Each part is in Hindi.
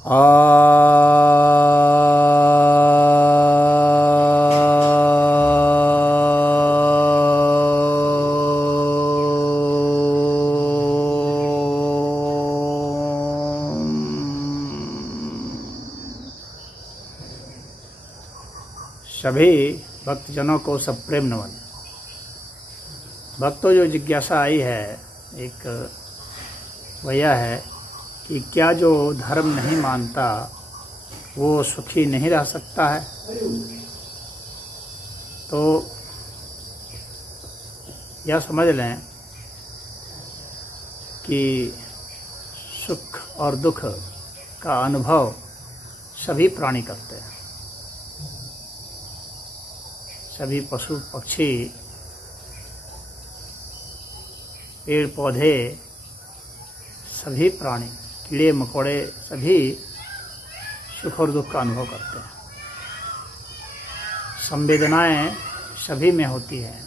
आ सभी भक्तजनों को सब प्रेम नमन। भक्तों, जो जिज्ञासा आई है एक वह यह है कि क्या जो धर्म नहीं मानता वो सुखी नहीं रह सकता है। तो यह समझ लें कि सुख और दुख का अनुभव सभी प्राणी करते हैं। सभी पशु पक्षी, पेड़ पौधे, सभी प्राणी, कीड़े मकोड़े सभी सुख और दुख का अनुभव करते हैं। संवेदनाएं सभी में होती हैं,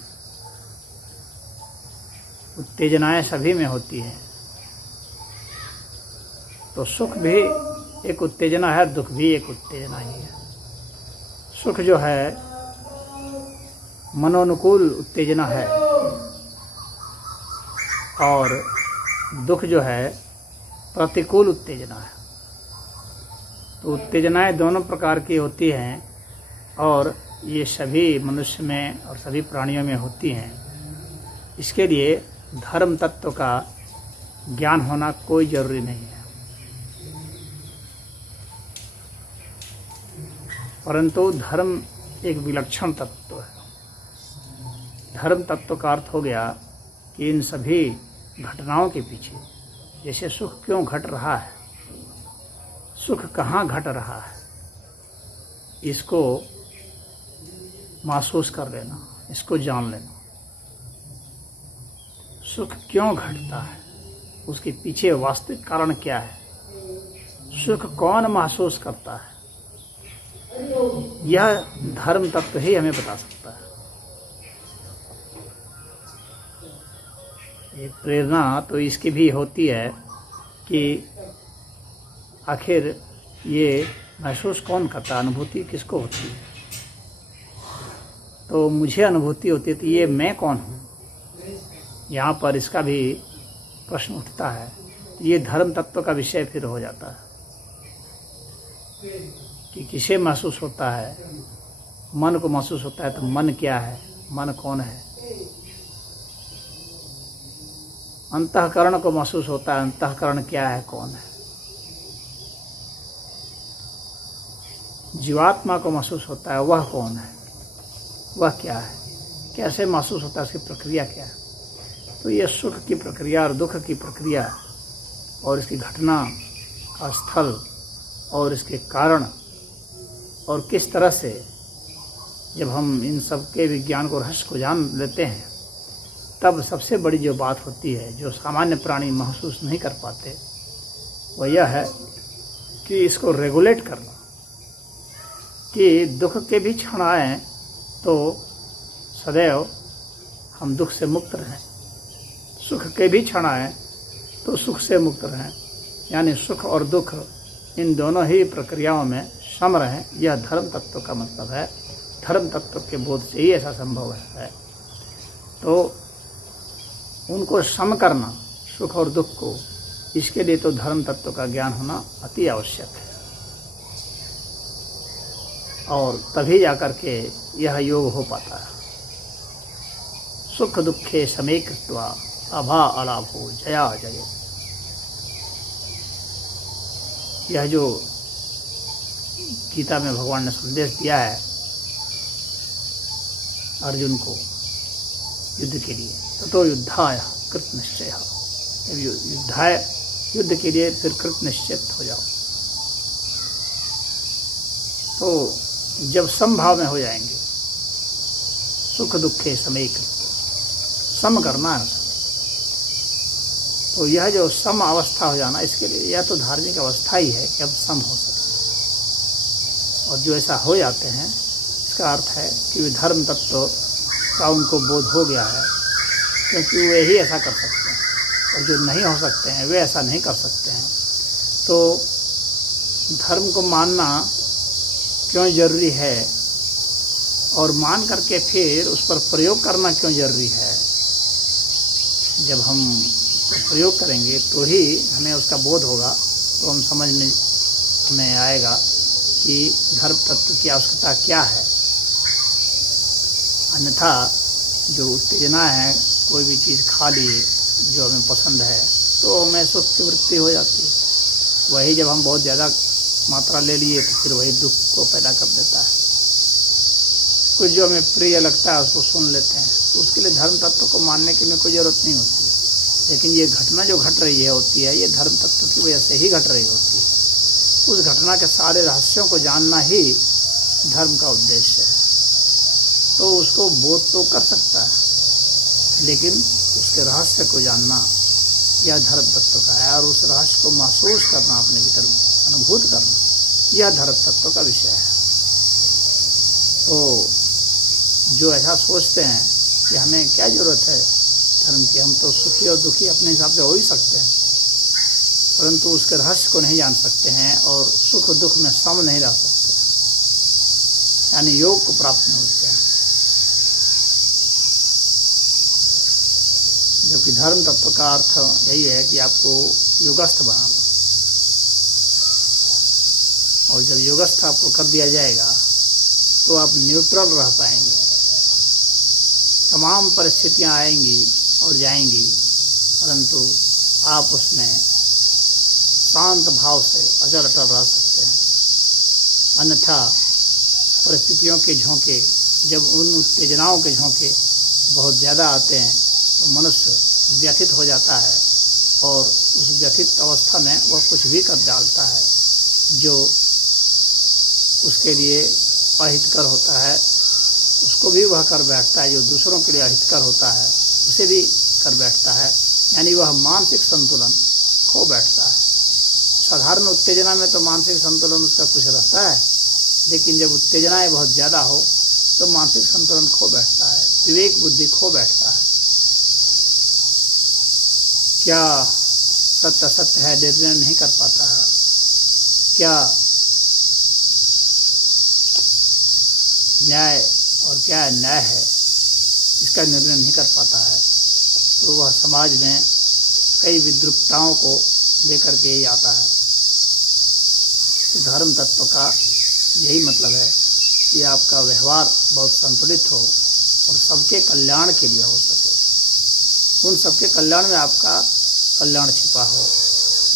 उत्तेजनाएं सभी में होती हैं। तो सुख भी एक उत्तेजना है, दुख भी एक उत्तेजना ही है। सुख जो है मनोनुकूल उत्तेजना है और दुख जो है प्रतिकूल उत्तेजना है। तो उत्तेजनाएं दोनों प्रकार की होती हैं और ये सभी मनुष्य में और सभी प्राणियों में होती हैं। इसके लिए धर्म तत्व का ज्ञान होना कोई ज़रूरी नहीं है, परंतु धर्म एक विलक्षण तत्व है। धर्म तत्व का अर्थ हो गया कि इन सभी घटनाओं के पीछे, जैसे सुख क्यों घट रहा है, सुख कहाँ घट रहा है, इसको महसूस कर लेना, इसको जान लेना। सुख क्यों घटता है, उसके पीछे वास्तविक कारण क्या है, सुख कौन महसूस करता है, यह धर्म तत्व ही हमें बता सकता है। एक प्रेरणा तो इसकी भी होती है कि आखिर ये महसूस कौन करता है, अनुभूति किसको होती है। तो मुझे अनुभूति होती है, तो ये मैं कौन हूँ, यहाँ पर इसका भी प्रश्न उठता है। ये धर्म तत्व का विषय फिर हो जाता है कि किसे महसूस होता है। मन को महसूस होता है, तो मन क्या है, मन कौन है। अंतःकरण को महसूस होता है, अंतःकरण क्या है, कौन है। जीवात्मा को महसूस होता है, वह कौन है, वह क्या है, कैसे महसूस होता है, इसकी प्रक्रिया क्या है। तो ये सुख की प्रक्रिया और दुख की प्रक्रिया और इसकी घटना का स्थल और इसके कारण और किस तरह से जब हम इन सब के विज्ञान को, रहस्य को जान लेते हैं, तब सबसे बड़ी जो बात होती है जो सामान्य प्राणी महसूस नहीं कर पाते, वह यह है कि इसको रेगुलेट करना। कि दुख के भी क्षण आएँ तो सदैव हम दुख से मुक्त रहें, सुख के भी क्षण आएँ तो सुख से मुक्त रहें। यानी सुख और दुख इन दोनों ही प्रक्रियाओं में सम रहें। यह धर्म तत्व का मतलब है। धर्म तत्व के बोध से ही ऐसा संभव है। तो उनको सम करना, सुख और दुख को, इसके लिए तो धर्म तत्व का ज्ञान होना अति आवश्यक है। और तभी जाकर के यह योग हो पाता है। सुख दुखे समे कृत्वा अभा अलाभो जया जय। यह जो गीता में भगवान ने संदेश दिया है अर्जुन को युद्ध के लिए, तो युद्धाय कृत निश्चय। युद्ध के लिए फिर कृत निश्चित हो जाओ। तो जब समभाव में हो जाएंगे, सुख दुखे समय कृत, सम करना है। तो यह जो सम अवस्था हो जाना, इसके लिए यह तो धार्मिक अवस्था ही है कि अब सम हो सके। और जो ऐसा हो जाते हैं, इसका अर्थ है कि धर्म तत्व का उनको बोध हो गया है, क्योंकि वे ही ऐसा कर सकते हैं और जो नहीं हो सकते हैं वे ऐसा नहीं कर सकते हैं। तो धर्म को मानना क्यों जरूरी है और मान करके फिर उस पर प्रयोग करना क्यों जरूरी है। जब हम प्रयोग करेंगे तो ही हमें उसका बोध होगा, तो हम समझ में हमें आएगा कि धर्म तत्व की आवश्यकता क्या है। अन्यथा जो उत्तेजना है, कोई भी चीज़ खा लिए जो हमें पसंद है तो हमें सुख की वृत्ति हो जाती है। वही जब हम बहुत ज़्यादा मात्रा ले लिए तो फिर वही दुख को पैदा कर देता है। कुछ जो हमें प्रिय लगता है उसको सुन लेते हैं, तो उसके लिए धर्म तत्व को मानने की हमें कोई ज़रूरत नहीं होती है। लेकिन ये घटना जो घट रही है होती है, ये धर्म तत्व की वजह से ही घट रही होती है। उस घटना के सारे रहस्यों को जानना ही धर्म का उद्देश्य है। तो उसको बोध तो कर सकता है, लेकिन उसके रहस्य को जानना यह धर्म तत्व का है, और उस रहस्य को महसूस करना, अपने भीतर अनुभूत करना, यह धर्म तत्व का विषय है। तो जो ऐसा सोचते हैं कि हमें क्या ज़रूरत है धर्म की, हम तो सुखी और दुखी अपने हिसाब से हो ही सकते हैं, परंतु उसके रहस्य को नहीं जान सकते हैं और सुख दुख में सम नहीं रह सकते, यानी योग को प्राप्त नहीं होते हैं। जबकि धर्म तत्व का अर्थ यही है कि आपको योगस्थ बनाना, और जब योगस्थ आपको कर दिया जाएगा तो आप न्यूट्रल रह पाएंगे। तमाम परिस्थितियां आएंगी और जाएंगी, परंतु आप उसमें शांत भाव से अचल अटल रह सकते हैं। अन्यथा परिस्थितियों के झोंके, जब उन उत्तेजनाओं के झोंके बहुत ज़्यादा आते हैं तो मनुष्य व्यथित हो जाता है, और उस व्यथित अवस्था में वह कुछ भी कर डालता है जो उसके लिए अहितकर होता है, उसको भी वह कर बैठता है। जो दूसरों के लिए अहितकर होता है उसे भी कर बैठता है, यानी वह मानसिक संतुलन खो बैठता है। साधारण उत्तेजना में तो मानसिक संतुलन उसका कुछ रहता है, लेकिन जब उत्तेजनाएं बहुत ज़्यादा हो तो मानसिक संतुलन खो बैठता है, विवेक बुद्धि खो बैठता है। क्या सत्य असत्य है निर्णय नहीं कर पाता है, क्या न्याय और क्या अन्याय है इसका निर्णय नहीं कर पाता है, तो वह समाज में कई विद्रुपताओं को लेकर के ही आता है। तो धर्म तत्व का यही मतलब है कि आपका व्यवहार बहुत संतुलित हो और सबके कल्याण के लिए हो सके। उन सबके कल्याण में आपका कल्याण छिपा हो,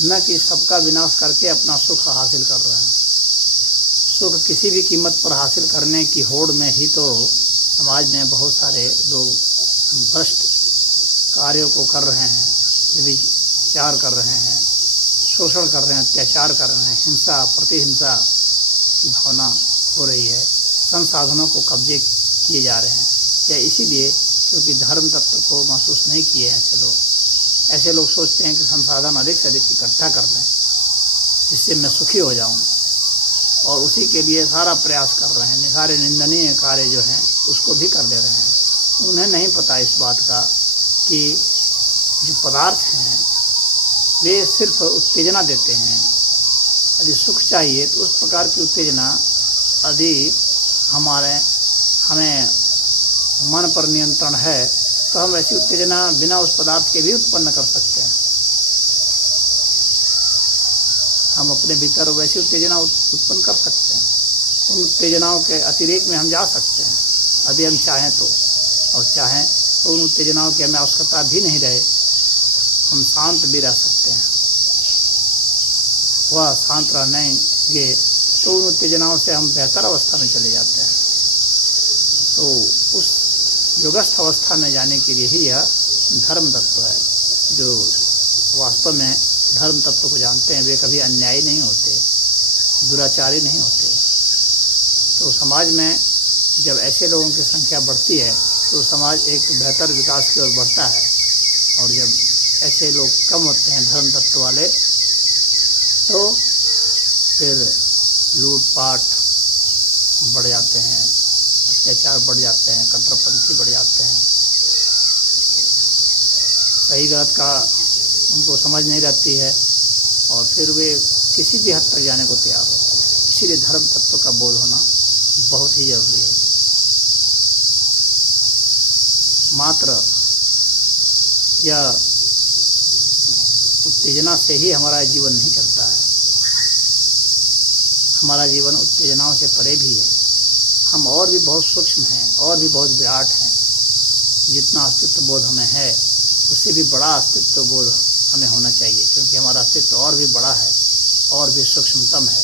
न कि सबका विनाश करके अपना सुख हासिल कर रहे हैं। सुख किसी भी कीमत पर हासिल करने की होड़ में ही तो समाज में बहुत सारे लोग भ्रष्ट कार्यों को कर रहे हैं, व्यभिचार कर रहे हैं, शोषण कर रहे हैं, अत्याचार कर रहे हैं, हिंसा प्रतिहिंसा की भावना हो रही है, संसाधनों को कब्जे किए जा रहे हैं। यह इसीलिए क्योंकि धर्म तत्व को महसूस नहीं किए हैं ऐसे लोग सोचते हैं कि संसाधन अधिक से अधिक इकट्ठा कर लें जिससे मैं सुखी हो जाऊं, और उसी के लिए सारा प्रयास कर रहे हैं। सारे निंदनीय कार्य जो हैं उसको भी कर ले रहे हैं। उन्हें नहीं पता इस बात का कि जो पदार्थ हैं वे सिर्फ उत्तेजना देते हैं। यदि सुख चाहिए तो उस प्रकार की उत्तेजना यदि हमें मन पर नियंत्रण है तो हम ऐसी उत्तेजना बिना उस पदार्थ के भी उत्पन्न कर सकते हैं। हम अपने भीतर वैसी उत्तेजना उत्पन्न कर सकते हैं। उन उत्तेजनाओं के अतिरेक में हम जा सकते हैं यदि हम चाहें तो, और चाहें तो उन उत्तेजनाओं की हमें आवश्यकता भी नहीं रहे, हम शांत भी रह सकते हैं। वह शांत रहेंगे तो उन उत्तेजनाओं से हम बेहतर अवस्था में चले जाते हैं। तो उस योगस्थ अवस्था में जाने के लिए ही यह धर्म तत्व है। जो वास्तव में धर्म तत्व को जानते हैं वे कभी अन्यायी नहीं होते, दुराचारी नहीं होते। तो समाज में जब ऐसे लोगों की संख्या बढ़ती है तो समाज एक बेहतर विकास की ओर बढ़ता है, और जब ऐसे लोग कम होते हैं धर्म तत्व वाले तो फिर लूटपाट बढ़ जाते हैं, अत्याचार बढ़ जाते हैं, कट्टरपंथी बढ़ जाते हैं। सही गलत का उनको समझ नहीं रहती है, और फिर वे किसी भी हद तक जाने को तैयार हो। इसीलिए धर्म तत्व का बोध होना बहुत ही जरूरी है। मात्र यह उत्तेजना से ही हमारा जीवन नहीं चलता है। हमारा जीवन उत्तेजनाओं से परे भी है। हम और भी बहुत सूक्ष्म हैं, और भी बहुत विराट हैं। जितना अस्तित्व बोध हमें है, उससे भी बड़ा अस्तित्व बोध हमें होना चाहिए, क्योंकि हमारा अस्तित्व और भी बड़ा है, और भी सूक्ष्मतम है।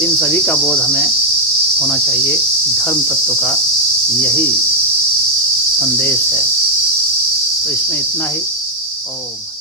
इन सभी का बोध हमें होना चाहिए। धर्म तत्व का यही संदेश है। तो इसमें इतना ही। ओम।